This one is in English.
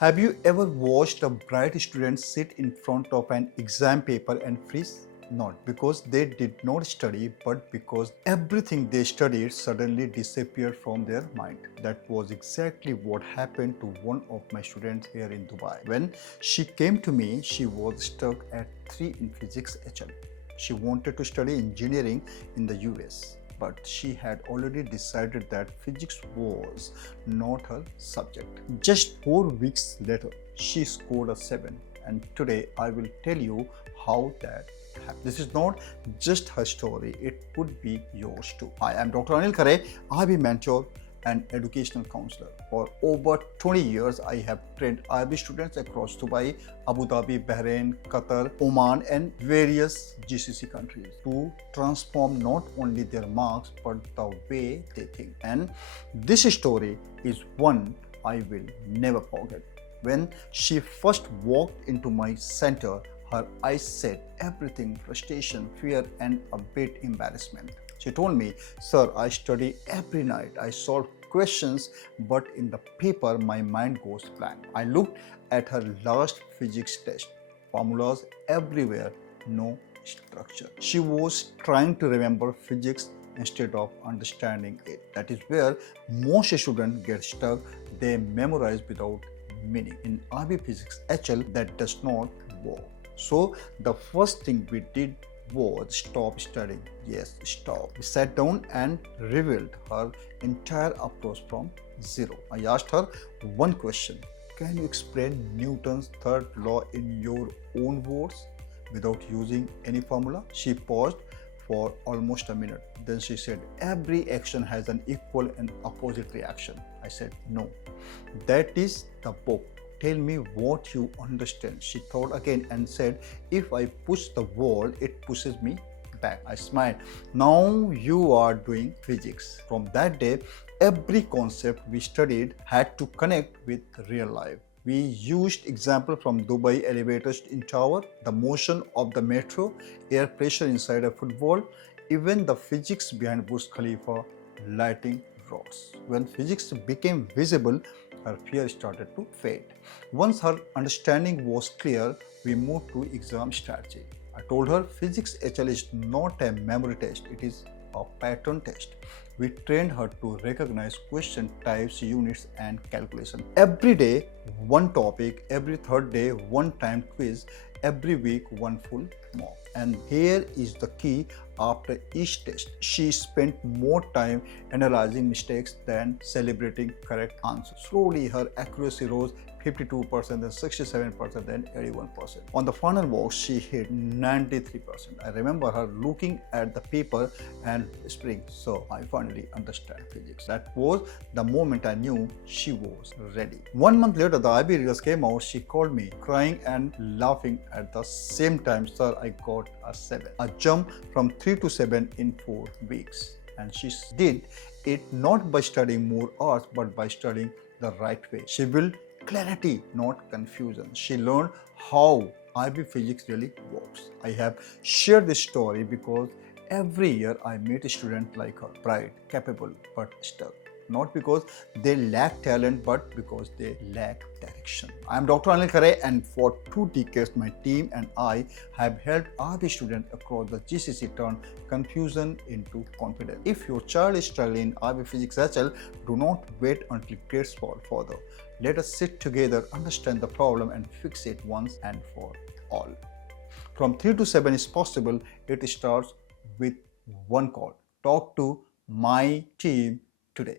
Have you ever watched a bright student sit in front of an exam paper and freeze? Not because they did not study, but because everything they studied suddenly disappeared from their mind. That was exactly what happened to one of my students here in Dubai. When she came to me, she was stuck at 3 in physics HL. She wanted to study engineering in the US, but she had already decided that physics was not her subject. Just 4 weeks later, she scored a 7, and today I will tell you how that happened. This is not just her story, it could be yours too. I am Dr. Anil Khare, IB mentor and educational counselor. For over 20 years, I have trained IB students across Dubai, Abu Dhabi, Bahrain, Qatar, Oman, and various GCC countries to transform not only their marks but the way they think. And this story is one I will never forget. When she first walked into my center, her eyes said everything: frustration, fear, and a bit embarrassment. She told me, "Sir, I study every night. I solve questions, but in the paper, my mind goes blank." I looked at her last physics test. Formulas everywhere, no structure. She was trying to remember physics instead of understanding it. That is where most students get stuck. They memorize without meaning. In IB Physics HL, that does not work. So the first thing we did was stop studying. Yes, stop. We sat down and revealed her entire approach from zero. I asked her one question: can you explain Newton's third law in your own words without using any formula? She paused for almost a minute. Then she said, "Every action has an equal and opposite reaction." I said, "No, that is the book. Tell me what you understand." She thought again and said, "If I push the wall, it pushes me back." I smiled. "Now you are doing physics." From that day, every concept we studied had to connect with real life. We used example from Dubai elevators in tower, the motion of the metro, air pressure inside a football, even the physics behind Burj Khalifa lighting rods. When physics became visible, her fear started to fade. Once her understanding was clear, we moved to exam strategy. I told her physics HL is not a memory test, it is a pattern test. We trained her to recognize question types, units, and calculation. Every day, one topic; every third day, one time quiz; every week, one full mock. And here is the key: after each test, she spent more time analyzing mistakes than celebrating correct answers. Slowly, her accuracy rose 52%, then 67%, then 81%. On the final box, she hit 93%. I remember her looking at the paper and whispering, "So I finally understand physics." That was the moment I knew she was ready. 1 month later, the IB results came out. She called me, crying and laughing at the same time. "Sir, I got a 7. A jump from 3 to 7 in 4 weeks." And she did it not by studying more hours, but by studying the right way. She built clarity, not confusion. She learned how IB physics really works. I have shared this story because every year I meet a student like her, bright, capable, but stuck. Not because they lack talent, but because they lack direction. I am Dr. Anil Khare, and for 2 decades, my team and I have helped IB students across the GCC turn confusion into confidence. If your child is struggling in IB Physics HL, do not wait until grades fall further. Let us sit together, understand the problem, and fix it once and for all. From 3 to 7 is possible. It starts with one call. Talk to my team today.